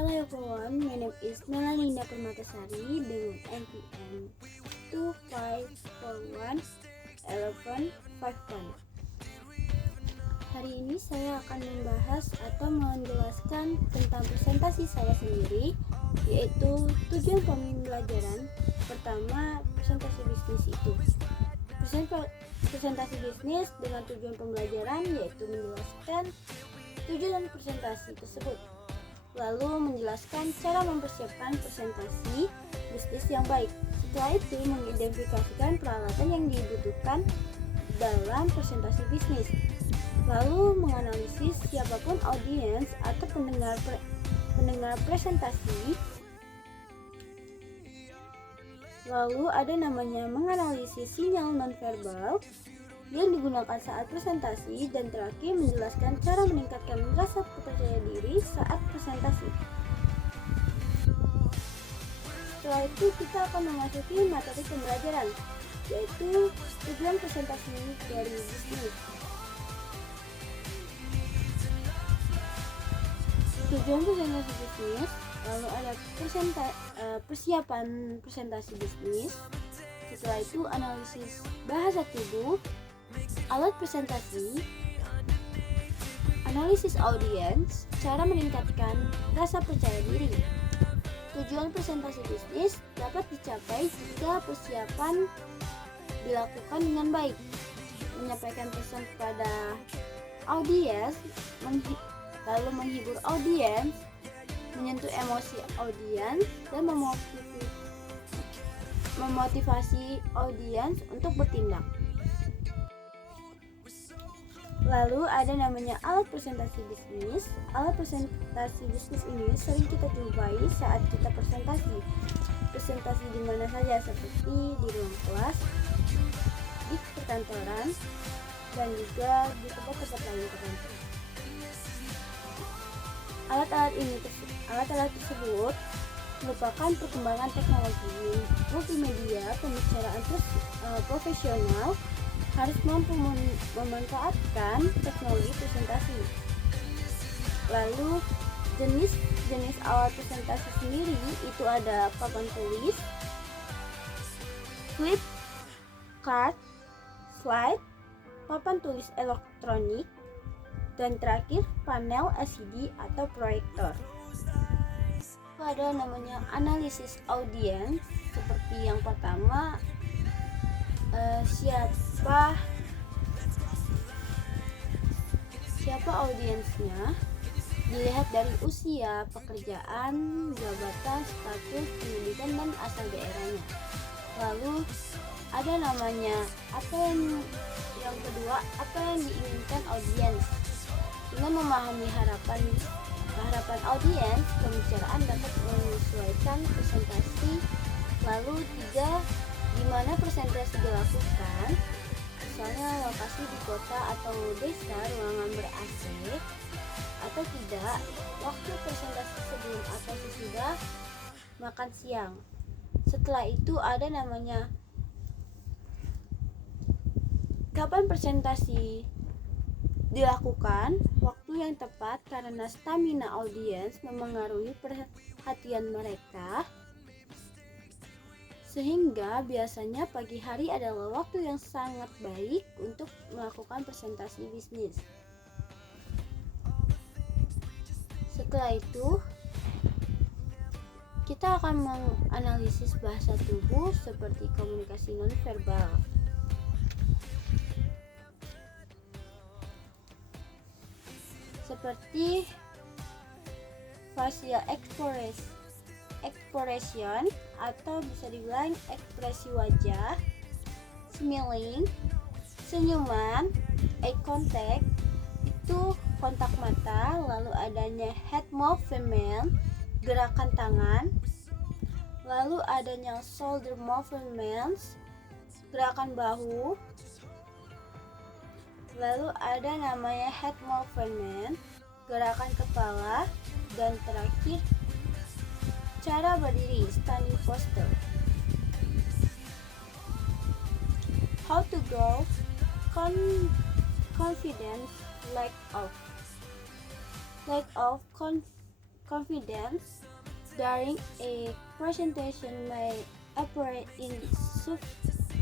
Hello everyone, my name is Melanina Permatasari dengan NPM 25411151. Hari ini saya akan membahas atau menjelaskan tentang presentasi saya sendiri, yaitu tujuan pembelajaran. Pertama, presentasi bisnis itu. Presentasi bisnis dengan tujuan pembelajaran yaitu menjelaskan tujuan presentasi tersebut, lalu menjelaskan cara mempersiapkan presentasi bisnis yang baik. Setelah itu mengidentifikasikan peralatan yang dibutuhkan dalam presentasi bisnis, lalu menganalisis siapapun audiens atau pendengar presentasi. Lalu ada namanya menganalisis sinyal nonverbal yang digunakan saat presentasi, dan terakhir menjelaskan cara meningkatkan rasa percaya diri saat presentasi. Setelah itu kita akan memasuki materi pembelajaran, yaitu tujuan presentasi dari bisnis. Tujuan presentasi bisnis, lalu ada persiapan presentasi bisnis. Setelah itu analisis bahasa tubuh, alat presentasi, analisis audiens, cara meningkatkan rasa percaya diri. Tujuan presentasi bisnis dapat dicapai jika persiapan dilakukan dengan baik, menyampaikan pesan kepada audiens, lalu menghibur audiens, menyentuh emosi audiens, dan memotivasi audiens untuk bertindak. Lalu ada namanya alat presentasi bisnis. Alat presentasi bisnis ini sering kita jumpai saat kita presentasi di mana saja, seperti di ruang kelas, di perkantoran, dan juga di tempat-tempat lain tertentu. Alat-alat tersebut merupakan perkembangan teknologi multimedia. Pembicaraan profesional harus mampu memanfaatkan teknologi presentasi. Lalu jenis alat presentasi sendiri itu ada papan tulis, flip chart, slide, papan tulis elektronik, dan terakhir panel LCD atau proyektor. Ada namanya analisis audiens. Seperti yang pertama, siapa audiensnya, dilihat dari usia, pekerjaan, jabatan, status pendidikan, dan asal daerahnya. Lalu ada namanya yang kedua, apa yang diinginkan audiens. Dengan memahami harapan audiens, pembicaraan dapat menyesuaikan presentasi. Lalu 3, di mana presentasi dilakukan, misalnya lokasi di kota atau desa, ruangan ber-AC atau tidak, waktu presentasi sebelum atau sesudah makan siang. Setelah itu ada namanya kapan presentasi dilakukan, waktu yang tepat, karena stamina audiens memengaruhi perhatian mereka, sehingga biasanya pagi hari adalah waktu yang sangat baik untuk melakukan presentasi bisnis. Setelah itu kita akan menganalisis bahasa tubuh seperti komunikasi nonverbal. Seperti facial expression atau bisa dibilang ekspresi wajah, smiling, senyuman, eye contact, itu kontak mata. Lalu adanya head movement, gerakan tangan. Lalu adanya shoulder movements, gerakan bahu. Lalu ada namanya head movement, gerakan kepala, dan terakhir cara berdiri, standing posture. How to grow confidence, lack of confidence during a presentation may operate in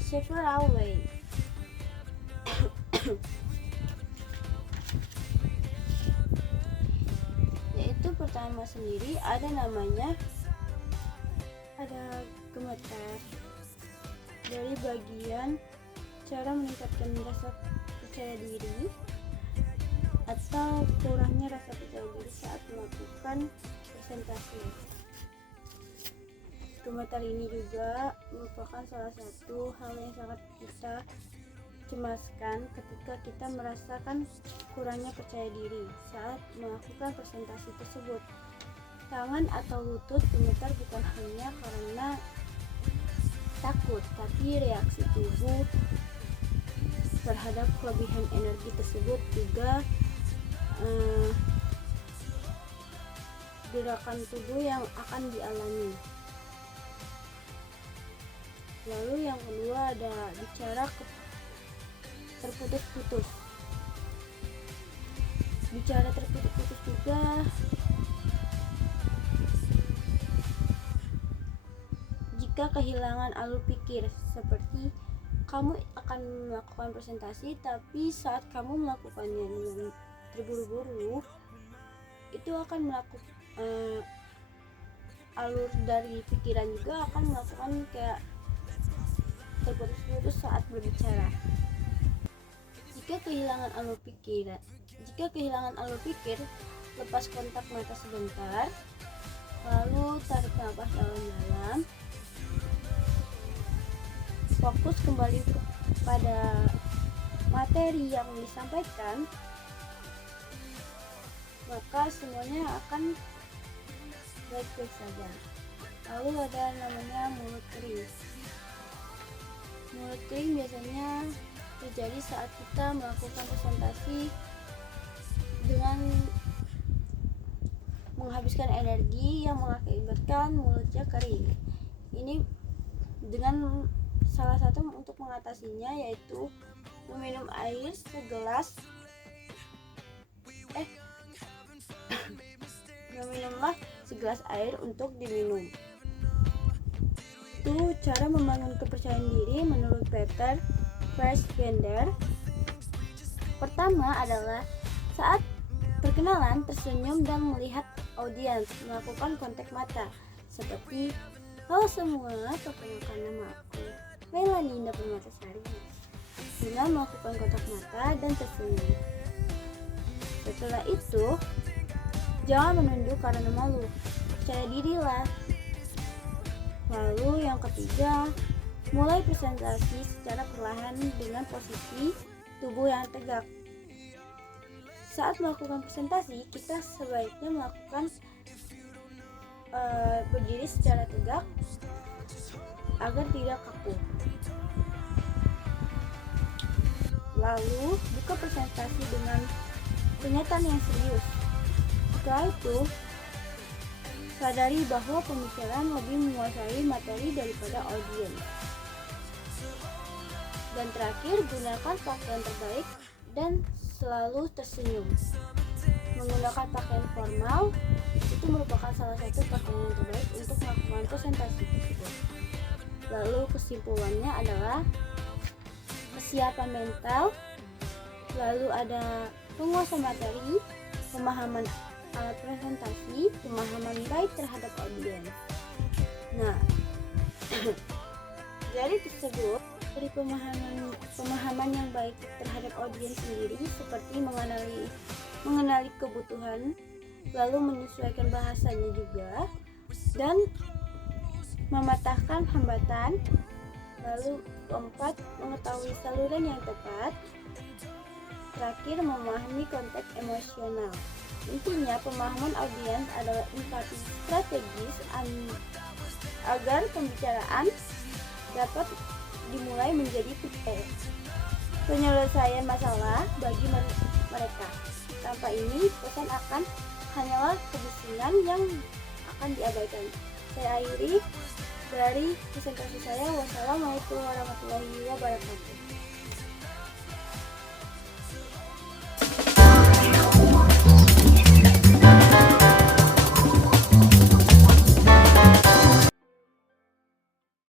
several ways. Yaitu pertama sendiri ada gemetar dari bagian cara meningkatkan rasa percaya diri atau kurangnya rasa percaya diri saat melakukan presentasi. Gemetar ini juga merupakan salah satu hal yang sangat kita cemaskan ketika kita merasakan kurangnya percaya diri saat melakukan presentasi tersebut. Tangan atau lutut gemetar bukan hanya karena takut, tapi reaksi tubuh terhadap kelebihan energi tersebut juga gerakan tubuh yang akan dialami. Lalu yang kedua ada bicara terputus-putus. Bicara terputus-putus juga jika kehilangan alur pikir, seperti kamu akan melakukan presentasi tapi saat kamu melakukannya dengan terburu-buru, itu akan melakukan alur dari pikiran juga akan melakukan kayak terputus-putus saat berbicara. Jika kehilangan alur pikir, lepas kontak mata sebentar, lalu tarik nafas dalam-dalam, fokus kembali kepada materi yang disampaikan, maka semuanya akan baik-baik saja. Lalu ada namanya mulut kering. Mulut kering biasanya terjadi saat kita melakukan presentasi dengan menghabiskan energi yang mengakibatkan mulutnya kering. Ini dengan salah satu untuk mengatasinya yaitu meminum air meminumlah segelas air untuk diminum. Itu cara membangun kepercayaan diri menurut Peter Fassbender. Pertama adalah saat perkenalan tersenyum dan melihat audiens, melakukan kontak mata seperti halo semua, perkenalkan nama aku Melanie Permatasari, dengan melakukan kontak mata dan tersenyum. Setelah itu jangan menunduk karena malu, percaya dirilah. Lalu yang ketiga, mulai presentasi secara perlahan dengan posisi tubuh yang tegak. Saat melakukan presentasi, kita sebaiknya melakukan berdiri secara tegak agar tidak kaku. Lalu buka presentasi dengan pernyataan yang serius. Setelah itu, sadari bahwa pembicaraan lebih menguasai materi daripada audiens. Dan terakhir, gunakan pakaian terbaik dan selalu tersenyum. Menggunakan pakaian formal itu merupakan salah satu pakaian yang terbaik untuk melakukan presentasi tersebut. Lalu kesimpulannya adalah kesiapan mental, lalu ada penguasaan materi, pemahaman alat presentasi, pemahaman baik terhadap audiens. Nah, dari tersebut, dari pemahaman yang baik terhadap audiens sendiri seperti mengenali kebutuhan, lalu menyesuaikan bahasanya juga, dan mematahkan hambatan. Lalu keempat, mengetahui saluran yang tepat. Terakhir, memahami konteks emosional. Intinya, pemahaman audiens adalah empati strategis agar pembicaraan dapat dimulai menjadi penyelesaian masalah bagi mereka. Tanpa ini, pesan akan hanyalah kebisingan yang akan diabaikan. Saya akhiri dari presentasi saya. Wassalamualaikum warahmatullahi wabarakatuh.